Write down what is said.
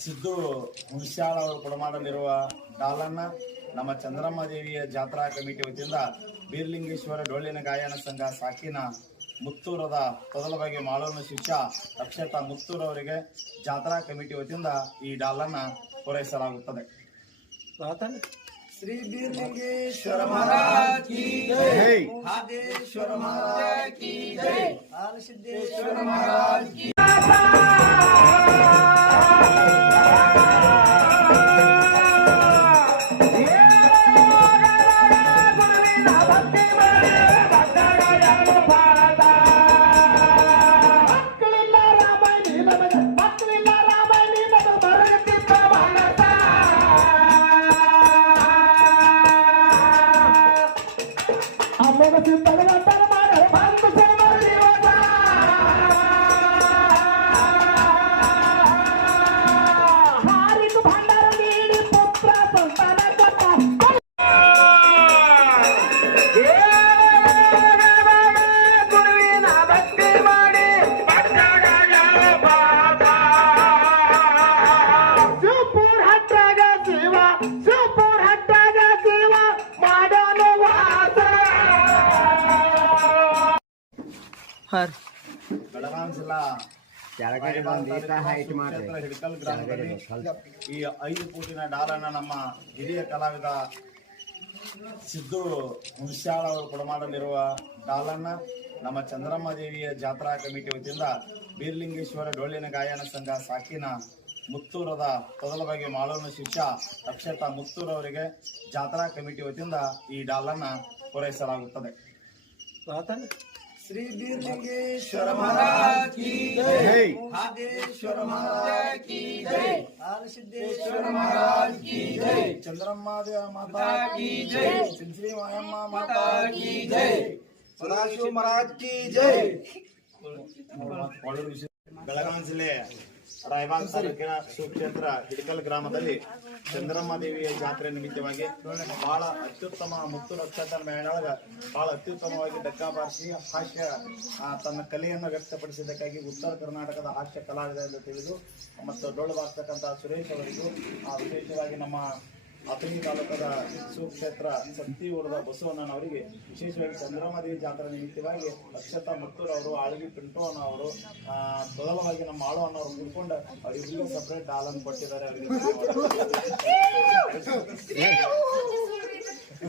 ಸಿದ್ದು ಹುಣಸ್ಯಾಳ ಅವರು ಕೊಡಮಾಡಲಿರುವ ಡಾಲನ್ನ ನಮ್ಮ ಚಂದ್ರಮ್ಮ ದೇವಿಯ ಜಾತ್ರಾ ಕಮಿಟಿ ವತಿಯಿಂದ ಬೀರ್ಲಿಂಗೇಶ್ವರ ಡೊಳ್ಳಿನ ಗಾಯನ ಸಂಘ ಸಾಕಿನ ಮುತ್ತೂರದ ಮೊದಲ ಬಗ್ಗೆ ಮಾಡೋಣ ಶಿಷ್ಯ ಅಕ್ಷತಾ ಮುತ್ತೂರವರಿಗೆ ಜಾತ್ರಾ ಕಮಿಟಿ ವತಿಯಿಂದ ಈ ಡಾಲನ್ನು ಪೂರೈಸಲಾಗುತ್ತದೆ. ಶ್ರೀ ಬೀರ್ಲಿಂಗೇಶ್ವರ ಮಹಾರಾಜ್ ಮಹಾರಾಜ್ ಕಿ ಮಹಾರಾಜ್ வட்டாரமா ಜಿಲ್ಲಾ ಹಿಡಕಲ್ ಗ್ರಾಮದಲ್ಲಿ ಈ ಐದು ಕೋಟಿನ ಡಾಲನ್ನ ನಮ್ಮ ಹಿರಿಯ ಕಲಾವಿದ ಸಿದ್ದು ಹುಣಸ್ಯಾಳ ಅವರು ಕೊಡಮಾಡಲಿರುವ ಡಾಲನ್ನ ನಮ್ಮ ಚಂದ್ರಮ್ಮ ದೇವಿಯ ಜಾತ್ರಾ ಕಮಿಟಿ ವತಿಯಿಂದ ಬೀರ್ಲಿಂಗೇಶ್ವರ ಡೊಳ್ಳಿನ ಗಾಯನ ಸಂಘ ಸಾಕಿನ ಮುತ್ತೂರದ ಬಗ್ಗೆ ಮಾಳೂರಿನ ಶಿಷ್ಯ ಅಕ್ಷತಾ ಮುತ್ತೂರು ಅವರಿಗೆ ಜಾತ್ರಾ ಕಮಿಟಿ ವತಿಯಿಂದ ಈ ಡಾಲನ್ನ ಪೂರೈಸಲಾಗುತ್ತದೆ. श्री बीरलिंगेश्वर महाराज की जय जय। महादेश्वर महाराज की जय हाल सिद्धेश्वर महाराज की जय ಚಂದ್ರಮ್ಮ ದೇವ ಮಾತಾ की जय ಸಿಂಚರಿ ಮಾಯಮ್ಮ माता की जय सदाशिव महाराज की जय ಬೆಳಗಾವಿ ಜಿಲ್ಲೆ ರಾಯಬಾಗ್ ತಾಲೂಕಿನ ಸುಕ್ಷೇತ್ರ ಹಿಡಕಲ್ ಗ್ರಾಮದಲ್ಲಿ ಚಂದ್ರಮ್ಮ ದೇವಿಯ ಜಾತ್ರೆ ನಿಮಿತ್ತವಾಗಿ ಬಹಳ ಅತ್ಯುತ್ತಮ ಮುತ್ತು ನಕ್ಷತ್ರ ಮೇಳೊಳಗ ಬಹಳ ಅತ್ಯುತ್ತಮವಾಗಿ ಡಕ್ಕಾ ಬಾರಿಸಿ ಹಾಸ್ಯ ತನ್ನ ಕಲೆಯನ್ನು ವ್ಯಕ್ತಪಡಿಸಿದ್ದಕ್ಕಾಗಿ ಉತ್ತರ ಕರ್ನಾಟಕದ ಹಾಸ್ಯ ಕಲಾವಿದ ಎಂದು ತಿಳಿದು ಮತ್ತು ಡೊಳ್ಳು ಬಾರಿಸ್ತಕ್ಕಂಥ ಸುರೇಶ್ ಅವರಿಗೂ ವಿಶೇಷವಾಗಿ ನಮ್ಮ ಅಥಣಿ ತಾಲೂಕದ ಸುಕ್ಷೇತ್ರ ಸತ್ತಿ ಊರದ ಬಸವಣ್ಣನವರಿಗೆ ವಿಶೇಷವಾಗಿ ಚಂದ್ರಮದೇವಿ ಜಾತ್ರೆ ನಿಮಿತ್ತವಾಗಿ ಅಕ್ಷತಾ ಮತ್ತೂರ್ ಅವರು ಆಳ್ಗಿ ಅನ್ನೋ ಅವರು ಪ್ರಬಲವಾಗಿ ಮೊದಲವಾಗಿ ನಮ್ಮ ಆಳು ಅನ್ನೋರು ಮುಡ್ಕೊಂಡು ಅವರಿಗೂ ಸಪ್ರೇಟ್ ಹಾಲನ್ನು ಕೊಟ್ಟಿದ್ದಾರೆ. ಅವರಿಗೆ